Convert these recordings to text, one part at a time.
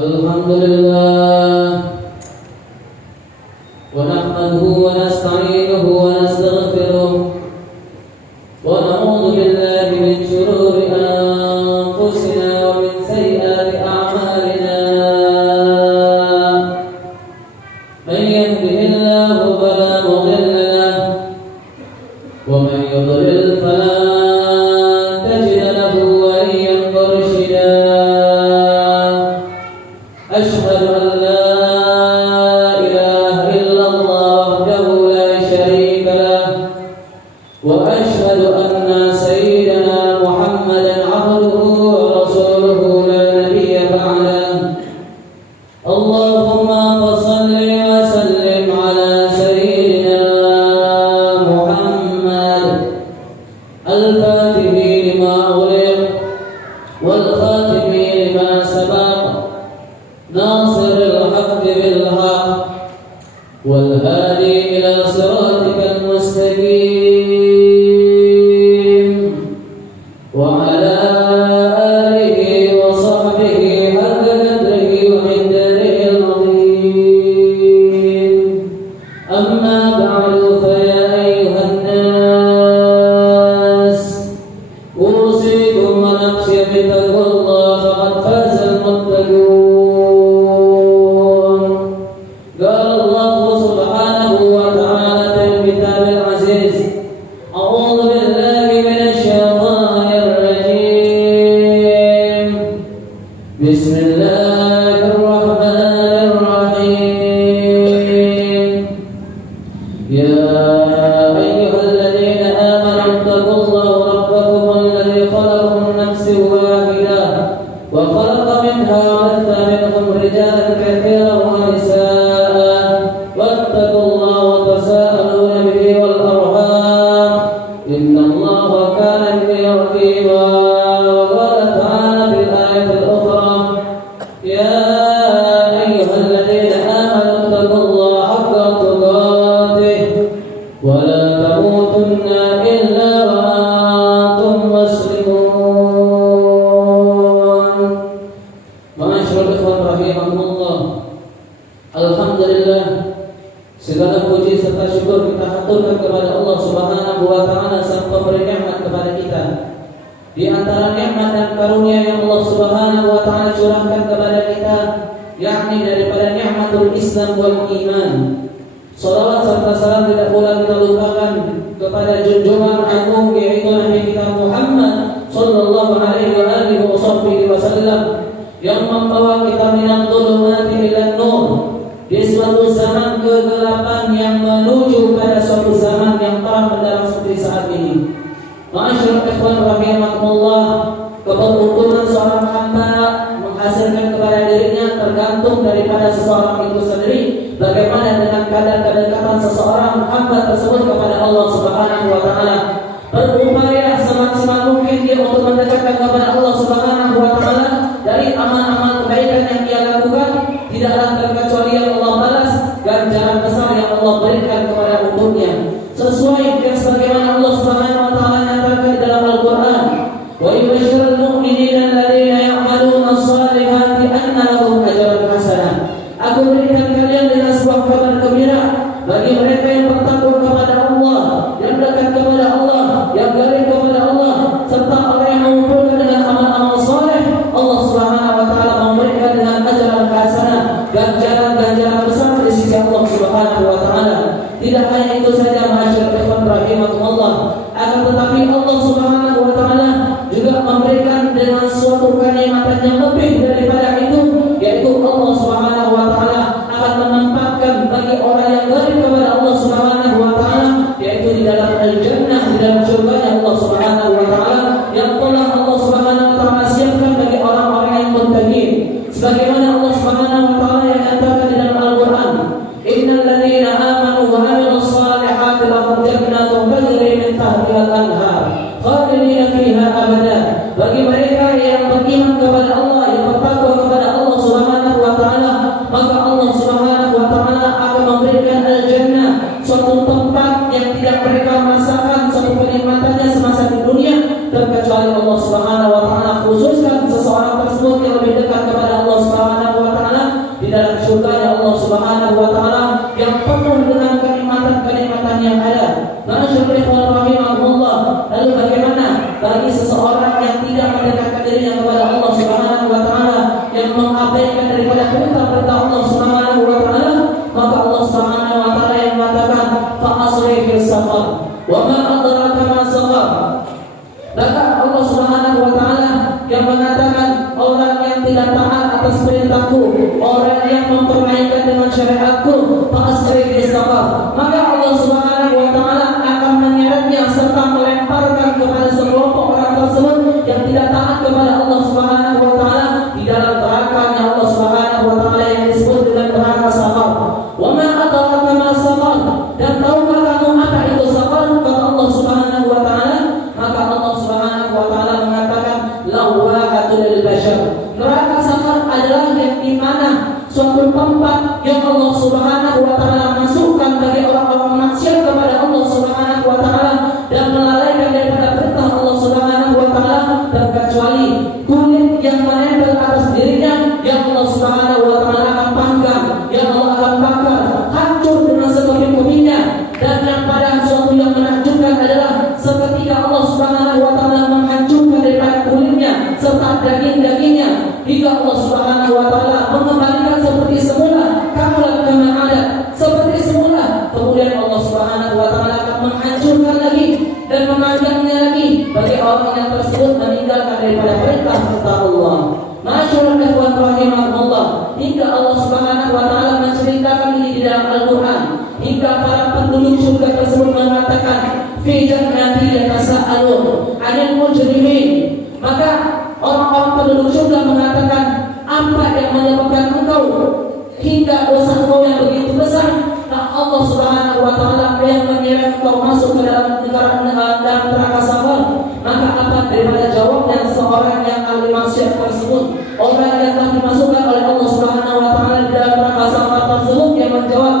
Alhamdulillah wa nahmaduhu wa nasta'inuhu wa nastaghfiruh wa na'udzu billahi min shururi anfusina wa min sayyiati a'malina man yahdihillahu fala mudilla lahu wa man yudlil fala tajid lahu waliyyan murshida. أشهد أن لا إله إلا الله وحده لا شريك له وأشهد أن سيدنا محمدا عبده ورسوله لا نبي بعده. اللهم فصل وسلم على سيدنا محمد الفاتح لما أغلق والخاتم لما سبق ناصر الحق بالحق والهادي إلى صراطك المستقيم وعلى آله وصحبه حق قدره ومقداره العظيم. أما بعد فيا أيها الناس أوصيكم ونفسي بتقوى الله فقد فاز المتقون. بسم الله الرحمن الرحيم. يا أيها الذين آمنوا اتقوا الله ربكم الذي خلقكم من نفس واحدة وخلق منها وبث منهم رجالا كثيرا ونساء واتقوا الله وتساءلون به والأرحام إن الله كان به رقيبا. وقال تعالى في الآية الأخرى يا أيها الذين آمنوا اتقوا الله حق تقاته ولا تموتن إلا وأنتم مسلمون. Ma'asyiral ikhwan rahimakumullah. Alhamdulillah, segala puji serta syukur kita haturkan kepada Allah Subhanahu wa taala sang pemberi nikmat kepada kita. Di antara nikmat dan karunia yang Allah Subhanahu wa taala curahkan kepada kita, yakni daripada nikmatul Islam wal iman. Salawat serta salam tidak pula kita lupakan kepada junjungan agung yaitu Nabi kita Muhammad sallallahu alaihi wa alihi wasallam yang membawa kita minal dhulumati ilan nur, di suatu zaman kegelapan yang menuju pada suatu zaman yang terang benderang seperti saat ini. Ma'asyiral ikhwan rahimakumullah, keberuntungan seorang hamba menghasilkan kepada dirinya tergantung daripada seseorang itu sendiri. Bagaimana dengan kadar kedekatan seseorang hamba tersebut kepada Allah Subhanahu wa taala. Berupaya semaksimal mungkin dia untuk mendekatkan kepada Allah Subhanahu wa taala dari amal-amal kebaikan yang dia lakukan, tidaklah terkecuali yang Allah balas ganjaran besar yang Allah berikan kepada untuknya. Sesuai dengan sebagaimana Allah Subhanahu wa taala nyatakan dalam Al-Qur'an, wa yubashshirul mu'minina alladziina ya'maluna ash-shalihati anna lahum ajran hasanah. Aku berikan kalian dengan sebuah kabar gembira bagi mereka yang bertakwa kepada Allah, yang dekat kepada Allah, yang garing kepada Allah, serta orang yang mengumpulkan dengan amal-amal saleh. Allah Subhanahu wa taala memberikan dengan ajran hasanah, ganjaran-ganjaran besar di sisi Allah Subhanahu wa taala. Tidak hanya itu saja ma'asyiral ikhwan rahimakumullah, akan tetapi Allah Subhanahu wa taala juga memberikan dengan suatu kenikmatan yang lebih daripada itu, yaitu Allah Subhanahu wa taala akan dalam surga Allah Subhanahu wa taala yang penuh dengan kenikmatan-kenikmatan yang ada. Lalu bagaimana bagi seseorang yang tidak mendekatkan dirinya kepada Allah Subhanahu wa taala, yang mengabaikan daripada perintah-perintah Allah Subhanahu wa taala, maka Allah Subhanahu wa taala yang mengatakan fa asri fis safar wa ma adraka ma safar. Maka Allah Subhanahu wa taala yang mengatakan orang yang tidak taat atas perintahku, orang yang mempermainkan dengan syariatku, fa asri fis safar, maka Allah Subhanahu wa taala akan menyeretnya serta melemparkan kepada sekelompok orang tersebut yang tidak taat kepada Allah Subhanahu wa taala di dalam neraka-Nya Allah Subhanahu wa taala yang disebut dengan neraka saqar. Wa ma adraka ma saqar, dan tahukah kamu apa itu saqar? Kata Allah Subhanahu wa taala, maka Allah Subhanahu wa taala mengatakan lawahatul lil bashar. Neraka saqar adalah yang di mana suatu tempat yang Allah Subhanahu wa taala masukkan bagi orang-orang maksiat kepada Allah Subhanahu wa taala dan melalaikan daripada perintah Allah Subhanahu wa taala, terkecuali kulit yang menempel atas dirinya yang Allah Subhanahu wa taala akan panggang, yang Allah akan bakar hancur dengan sekeping-kepingnya. Dan yang pada suatu yang menakjubkan adalah seketika Allah Subhanahu wa taala menghancurkan daripada kulitnya serta daging-dagingnya, hingga Allah Subhanahu wa taala mengembalikan seperti semula, kamulat kama ada, seperti semula. Kemudian Allah Subhanahu wa taala akan menghancurkan lagi dan memanjangnya lagi bagi orang yang tersebut meninggalkan daripada perintah-perintah Allah. Masyaallah ikhwan rahimahullah, hingga Allah Subhanahu wa taala menceritakan ini di dalam Al-Qur'an, hingga para penduduk surga tersebut mengatakan fi jannati yatasaalun 'anil mujrimin. Maka orang-orang penduduk surga mengatakan, apa yang menyebabkan engkau hingga dosa engkau yang begitu besar? Nah, Allah Subhanahu wa taala yang menyeret engkau masuk ke dalam neraka saqar. Maka apa daripada jawabnya seorang yang ahli maksiat tersebut, orang yang telah dimasukkan oleh Allah Subhanahu wa taala di dalam neraka saqar tersebut, yang menjawab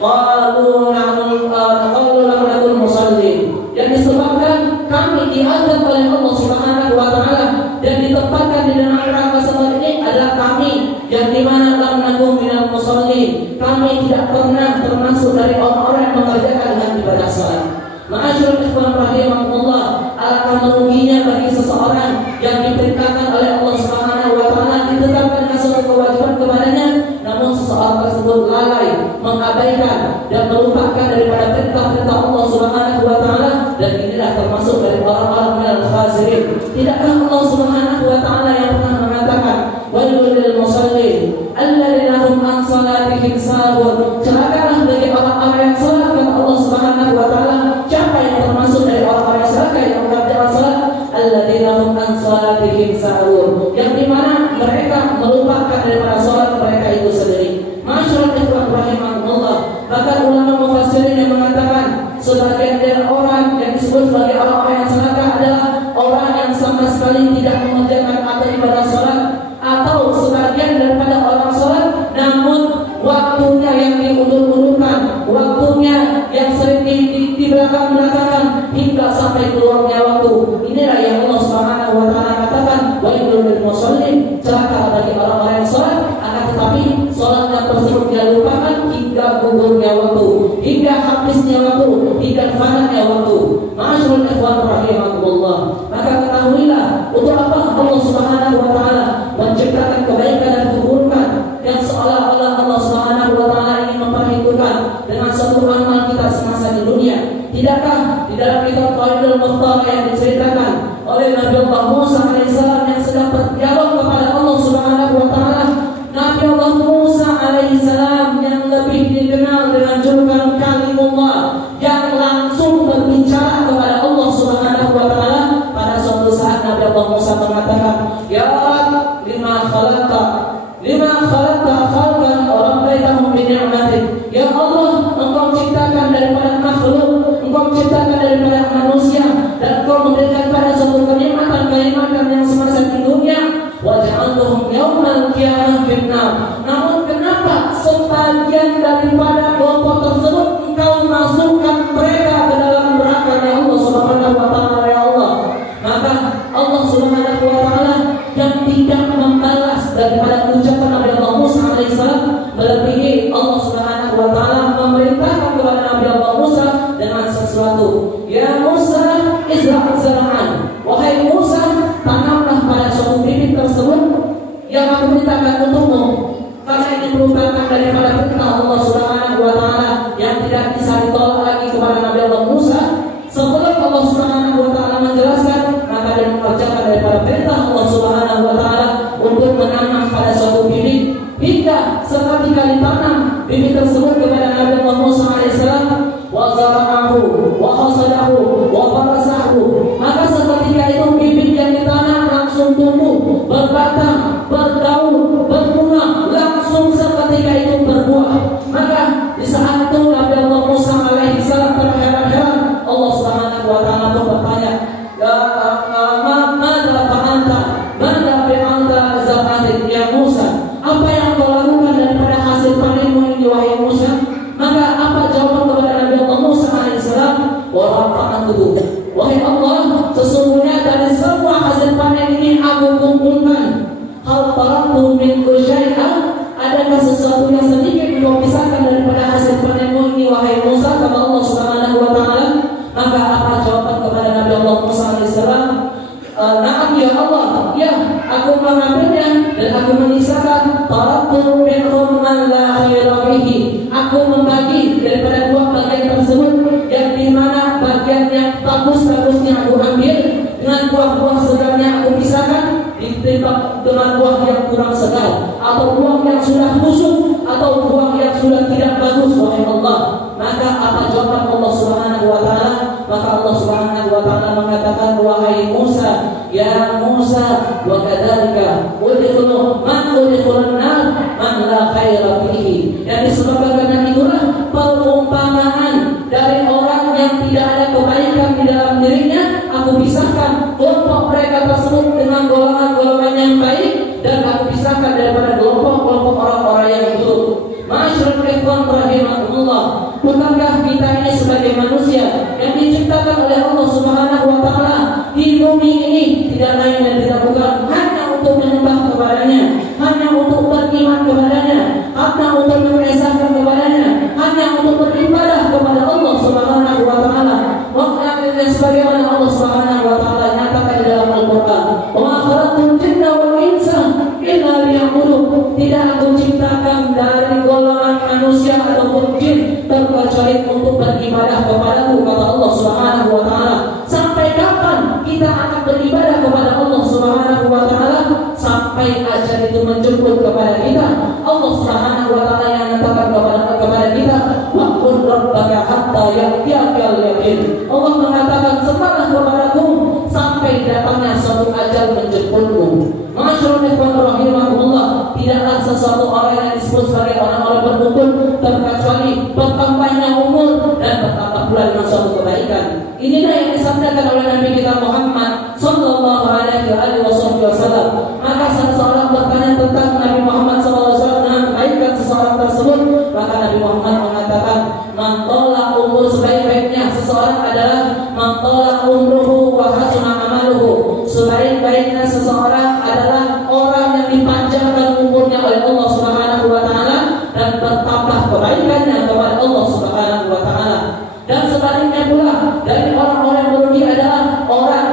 qalu nahnu musallin, yang disebabkan kami diazab oleh Allah Subhanahu wa taala dan ditempatkan di dalam neraka saqar ini adalah kami yang dimana lam nakum minal musallin, kami tidak pernah termasuk dari orang-orang yang mengerjakan dengan ibadah salat. Ma'asyiral ikhwan rahimahumullah, alangkah meruginya bagi seseorang yang diperintahkan oleh Allah Subhanahu wa taala, ditetapkan dengan suatu kewajiban kepadanya, namun seseorang tersebut lalai, mengabaikan dan melupakan daripada perintah-perintah Allah Subhanahu wa taala, dan inilah termasuk dari orang-orang minal khasirin. Tidakkah Allah Subhanahu wa taala yang pernah mengatakan wailul lil musallin alladzina hum an salatihim sahun, celakalah bagi orang-orang yang salat, kata Allah Subhanahu wa taala. Siapa yang termasuk dari orang-orang yang salat, yang mengerjakan salat? Alladzina hum an salatihim sahun, yang dimana mereka melupakan daripada salat mereka itu sendiri. Masyaallah ikhwan rahimahullah, bahkan ulama mufassirin yang mengatakan sebagian dari orang yang disebut sebagai orang-orang yang celaka adalah orang yang sama sekali tidak mengerjakan atau ibadah salat, atau sebagian daripada orang salat namun waktunya yang diulur-ulurkan, waktunya yang sering di belakang-belakangan hingga sampai keluarnya waktu. Inilah yang Allah Subhanahu wa taala katakan wailul lil musallin, celaka bagi orang-orang yang salat akan tetapi salatnya tersebut dia lupakan hingga gugurnya waktu, hingga habisnya waktu, hingga fananya waktu. Masyaallah ikhwan rahimahumullah, maka ketahuilah untuk apa Allah Subhanahu wa taala menciptakan kebaikan dan keburukan yang seolah-olah Allah Subhanahu wa taala ingin memperhitungkan dengan suatu amal kita semasa di dunia. Tidakkah di dalam kitab Qaidul Mukhtar yang diceritakan oleh Nabi Allah Musa alaihissalam yang sedang berdialog kepada Allah Subhanahu wa taala, Nabi Allah Musa alaihissalam yang lebih dikenal dengan julukan Kalimullah, yang langsung berbicara kepada Allah Subhanahu wa taala, pada suatu saat Nabi Allah Musa mengatakan, ya Rabb, lima khalaqta khalqan wa rabbaitahum bi ni'matik. Ya Allah, engkau ciptakan daripada makhluk, engkau ciptakan daripada manusia, dan engkau memberikan pada suatu kenikmatan-kenikmatan yang semasa di dunia. Wa ja'altuhum yaumal qiyamah finnar. Namun kenapa sebagian daripada kelompok tersebut engkau masukkan mereka ke dalam neraka ya Allah Subhanahu wa taala, ya Allah? Maka Allah Subhanahu wa taala yang tidak membalas daripada ucapan Nabi Allah Musa alaihissalam, melebihi Allah Subhanahu wa taala memerintahkan kepada Nabi Allah Musa dengan sesuatu. Ya Musa, izra' zar'an. Wahai Musa, tanamlah pada suatu bibit tersebut yang aku perintahkan untukmu. Karena ini merupakan daripada perintah Allah Subhanahu wa taala yang tidak bisa ditolak lagi kepada Nabi Allah Musa. Sebelum Allah Subhanahu wa taala menjelaskan, maka dia mengerjakan daripada perintah Allah Subhanahu wa taala untuk menanam pada suatu bibit. Hingga seketika ditanam bibit tersebut kepada Nabi Allah Musa alaihissalam, wa zara'ahu wa hasadahu wa farasahu. Maka seketika itu bibit yang ditanam langsung tumbuh, berbatang, berdaun, berbunga, langsung seketika itu berbuah. Maka di saat itu Nabi Allah Musa alaihissalam terheran-heran. Allah Subhanahu wa taala pun bertanya, "Mada fa'alta? Mada fi'alta za'atik ya Musa?" Apa yang kau lakukan daripada hasil panenmu ini wahai Musa? Maka apa jawaban kepada Nabi Allah Musa alaihissalam? Wa rafa'atuhu. Wahai Allah, sesungguhnya dari semua hasil panen ini aku kumpulkan. Hal taraktu min syai'an? Adakah sesuatu yang sedikit kau pisahkan daripada hasil panenmu ini wahai Musa? Kata Allah Subhanahu wa taala. Maka apa jawaban kepada Nabi Allah Musa alaihissalam? Na'am ya Allah, ya aku mengambilnya dan aku menyisakan taraktu minhum man la khaira fihi. Aku membagi daripada dua bagian tersebut yang dimana bagian yang bagus-bagusnya aku ambil, dengan buah-buah segarnya aku pisahkan, ditimbang dengan buah yang kurang segar, atau buah yang sudah busuk, atau buah yang sudah tidak bagus wahai Allah. Maka apa jawaban Allah Subhanahu wa taala? Maka Allah Subhanahu wa taala mengatakan, wahai Musa, ya Musa, wa kadzalika udkhulu man udkhulun nar man la khaira fihi. Yang disebabkan dengan itulah perumpamaan dari orang yang tidak ada kebaikan di dalam dirinya, aku pisahkan kelompok mereka tersebut dengan golongan-golongan yang baik, dan aku pisahkan daripada kelompok-kelompok orang-orang yang buruk. Masyaallah ikhwan rahimakumullah, bukankah kita ini sebagai manusia yang diciptakan oleh Allah Subhanahu wa taala di bumi ini tidak lain dan tidak bukan hanya untuk menyembah kepadanya, hanya untuk beriman kepadanya, hanya untuk mengesahkan kepadanya, hanya untuk beribadah kepada Allah Subhanahu wa taala. Maknanya sebagaimana Allah Subhanahu wa taala nyatakan di dalam Al-Qur'an, "Wa khalaqtul jinna wal insa illa liya'budun." Tidak aku ciptakan dari golongan manusia ataupun jin terkecuali untuk beribadah kepadaku, kata Allah Subhanahu wa taala. Sampai kapan kita akan beribadah kepada Allah Subhanahu wa taala? Sampai ajal itu menjemput kepada kita. Allah Subhanahu wa taala yang mengatakan kepada kita, wa qul rabbaka hatta ya'tiyakal yaqin. Allah mengatakan, sembahlah kepadaku sampai datangnya suatu ajal menjemputku. Masyaallah ikhwan rahimakumullah, tidaklah sesuatu orang yang disebut sebagai orang-orang berkumpul terkecuali bertambahnya umur dan bertambah pula dengan suatu kebaikan. Inilah yang disampaikan oleh Nabi kita Muhammad sallallahu alaihi wasallam. Maka seseorang bertanya tentang Nabi Muhammad sallallahu alaihi wasallam dengan kebaikan seseorang tersebut, maka Nabi Muhammad mengatakan, man tala umur, sebaik-baiknya seseorang adalah man tala umruhu wa hasuna amaluhu. Sebaik-baiknya seseorang adalah orang yang dipanjangkan umurnya oleh Allah Subhanahu wa taala dan bertambah kebaikannya kepada Allah Subhanahu wa taala. Dan sebaliknya pula dari orang-orang yang merugi adalah orang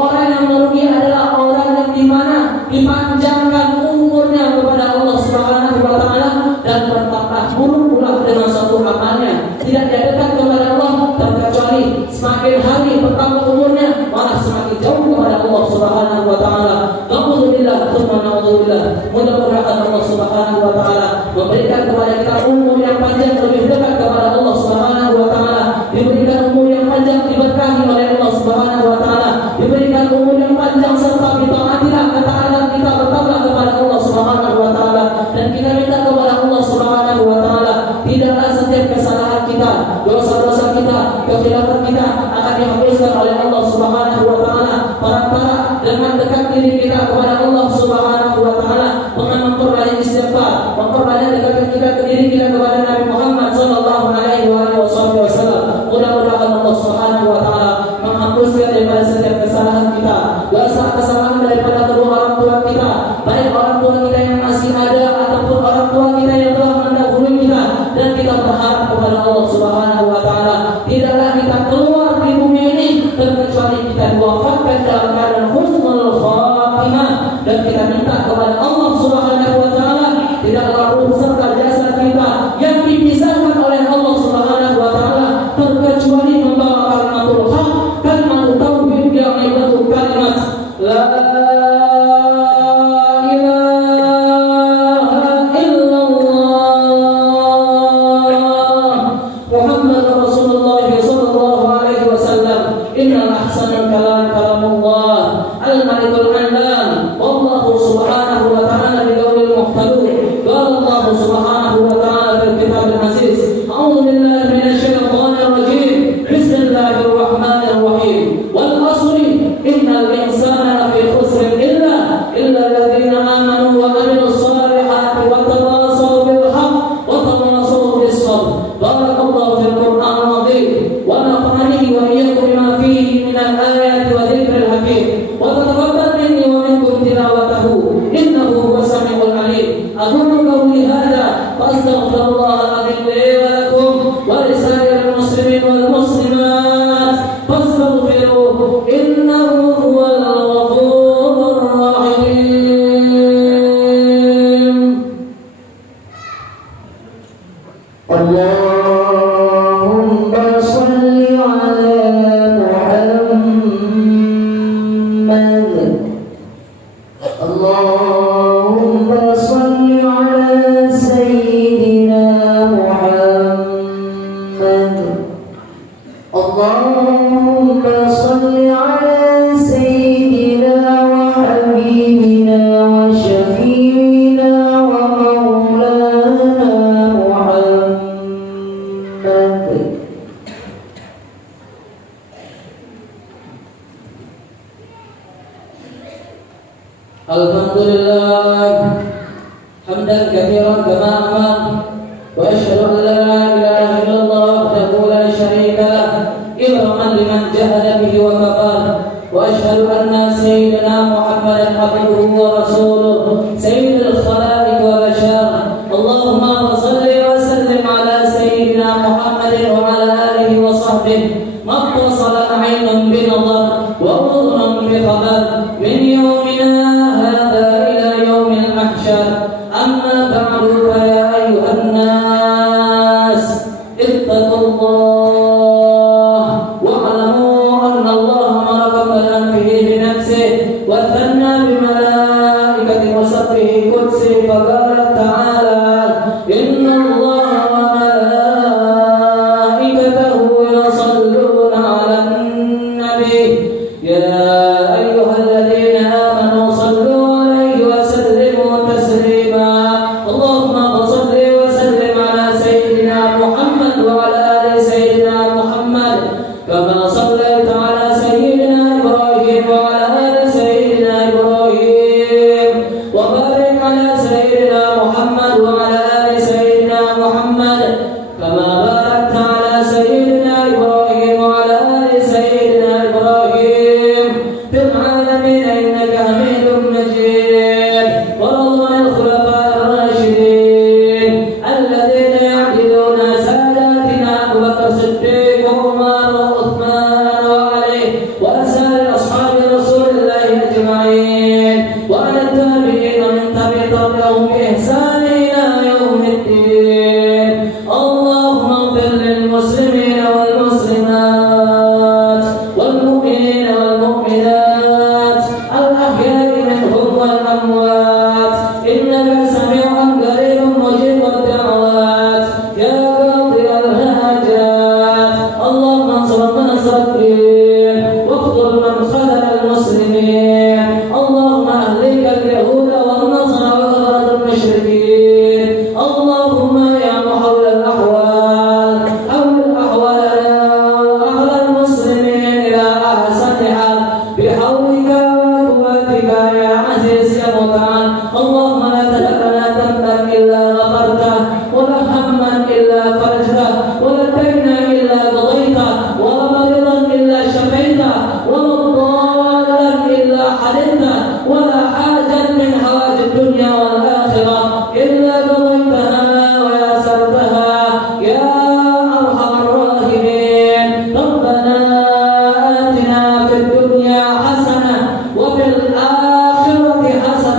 orang yang merugi adalah orang yang dimana dipanjangkan umurnya kepada Allah Subhanahu wa taala dan bertambah buruk pula dengan suatu amalnya, tidak dekat kepada Allah, terkecuali semakin hari bertambah umurnya malah semakin jauh kepada Allah Subhanahu wa taala. Alhamdulillah, subhanallah. Mudah-mudahan Allah Subhanahu wa taala memberikan kepada kita umur yang panjang lebih dekat kepada Allah Subhanahu wa taala, diberikan umur yang panjang diberkahi oleh Allah Subhanahu wa taala, diberikan umur yang panjang serta ditaatilah ketaatan kita bertambah kepada Allah Subhanahu wa taala, dan kita minta kepada Allah Subhanahu wa taala tidaklah setiap kesalahan kita, dosa-dosa kita, kekhilafan kita akan dihapuskan oleh Allah Subhanahu wa taala, perantara dengan dekat diri kita kepada Allah Subhanahu wa taala dengan memperbanyak istighfar, memperbanyak dekat kita ke diri kita kepada Nabi Muhammad sallallahu dan kita minta kepada Allah Subhanahu wa taala tidaklah ruh serta jasad kita yang dipisahkan oleh Allah Subhanahu wa taala terkecuali membawa kalimatul haq, kalimatul tauhid yang itu kalimat la Alhamdulillah hamdan katsiran kama amar wa asyhadu an la ilaha illallah wahdahu la syarika lah ikraman liman jahada bihi wa kafar wa asyhadu anna sayyidina Muhammadan abduhu wa rasuluh sayyidul khalaiq wa bashar Allahumma shalli wa sallim ala sayyidina Muhammadin wa ala alihi wa sahbihi maqsalan 'ainun bi nadar wa udhran bi khabar min yawmina أما بعد فيا أيها الناس اتقوا الله واعلموا أن الله أمركم بأمره بنفسه وثنى بملائكته وصفه قدسه فقال تعالى إن الله وملائكته يصلون على النبي يا أيها الذين آمنوا صلوا عليه وسلموا تسليما اللهم صل وسلم على سيدنا محمد وعلى آل سيدنا محمد كما صليت على سيدنا إبراهيم وعلى آل سيدنا إبراهيم وبارك على سيدنا محمد وعلى آل سيدنا محمد كما باركت على سيدنا إبراهيم وعلى آل سيدنا إبراهيم في العالمين إنك حميد مجيد ورضوان الخلفاء الراشدين الذين يعدلون ساداتنا أبو بكر الصديق وعمر وعثمان وعلي وسائر أصحاب رسول الله أجمعين وعلى التابعين ومن تبعهم بإحسان إلى يوم الدين اللهم اغفر للمسلمين والمسلمات والمؤمنين والمؤمنات الأحياء منهم والأموات إنك سميع قريب مجيب الدعوات يا قاضي الحاجات اللهم انصر من نصر الدين واقتل من خذل المسلمين اللهم أهلك اليهود والنصارى وكفرة المشركين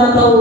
sanatahu